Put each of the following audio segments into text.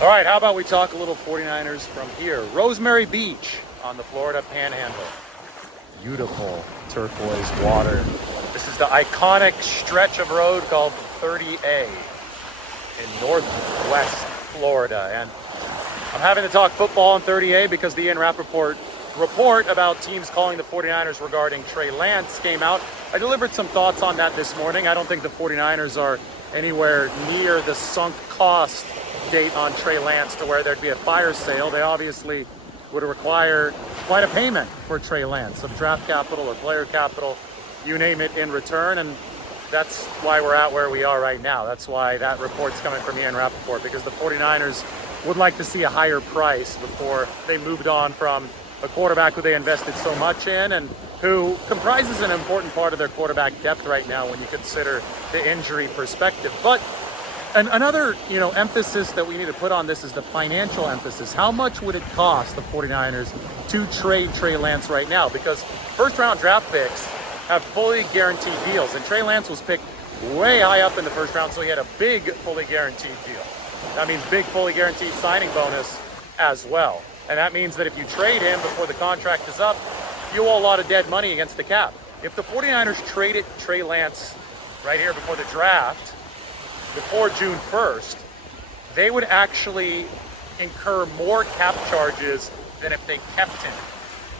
All right, how about we talk a little 49ers from here? Rosemary Beach on the Florida Panhandle. Beautiful turquoise water. This is the iconic stretch of road called 30A in northwest Florida. And I'm having to talk football on 30A because the Ian Rappaport report about teams calling the 49ers regarding Trey Lance came out. I delivered some thoughts on that this morning. I don't think the 49ers are anywhere near the sunk cost date on Trey Lance to where there'd be a fire sale. They obviously would require quite a payment for Trey Lance of draft capital or player capital, you name it, in return. And that's why we're at where we are right now. That's why that report's coming from Ian Rappaport, because the 49ers would like to see a higher price before they moved on from a quarterback who they invested so much in and who comprises an important part of their quarterback depth right now when you consider the injury perspective. But another, emphasis that we need to put on this is the financial emphasis. How much would it cost the 49ers to trade Trey Lance right now? Because first-round draft picks have fully guaranteed deals, and Trey Lance was picked way high up in the first round, so he had a big fully guaranteed deal. That means big fully guaranteed signing bonus as well. And that means that if you trade him before the contract is up, you owe a lot of dead money against the cap. If the 49ers traded Trey Lance right here before the draft, before June 1st, they would actually incur more cap charges than if they kept him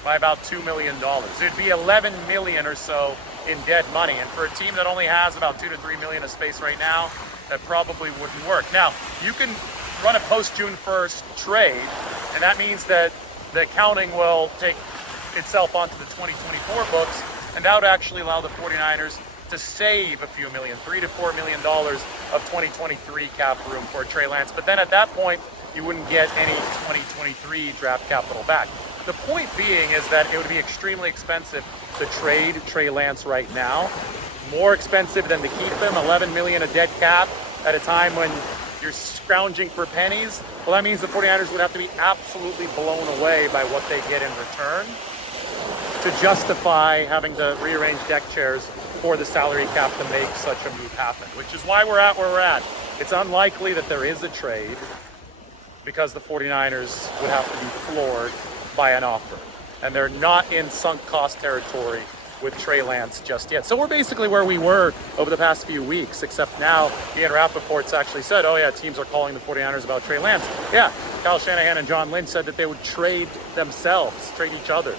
by about $2 million. It'd be $11 million or so in dead money. And for a team that only has about $2 to $3 million of space right now, that probably wouldn't work. Now, you can run a post-June 1st trade, and that means that the accounting will take itself onto the 2024 books, and that would actually allow the 49ers to save a few million, $3 to $4 million of 2023 cap room for Trey Lance. But then at that point, you wouldn't get any 2023 draft capital back. The point being is that it would be extremely expensive to trade Trey Lance right now. More expensive than to keep him, $11 million of dead cap at a time when you're scrounging for pennies. Well, that means the 49ers would have to be absolutely blown away by what they get in return to justify having to rearrange deck chairs for the salary cap to make such a move happen, which is why we're at where we're at. It's unlikely that there is a trade because the 49ers would have to be floored by an offer. And they're not in sunk cost territory with Trey Lance just yet. So we're basically where we were over the past few weeks, except now Ian Rappaport's actually said, oh yeah, teams are calling the 49ers about Trey Lance. Yeah, Kyle Shanahan and John Lynch said that they would trade themselves, trade each other,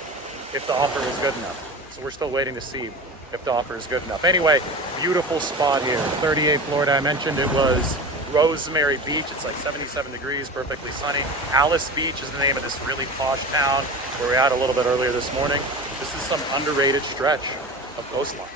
if the offer was good enough. So we're still waiting to see if the offer is good enough. Anyway, beautiful spot here, 38 Florida. I mentioned it was Rosemary Beach. It's like 77 degrees, perfectly sunny. Alice Beach is the name of this really posh town where we had a little bit earlier this morning. This is some underrated stretch of coastline.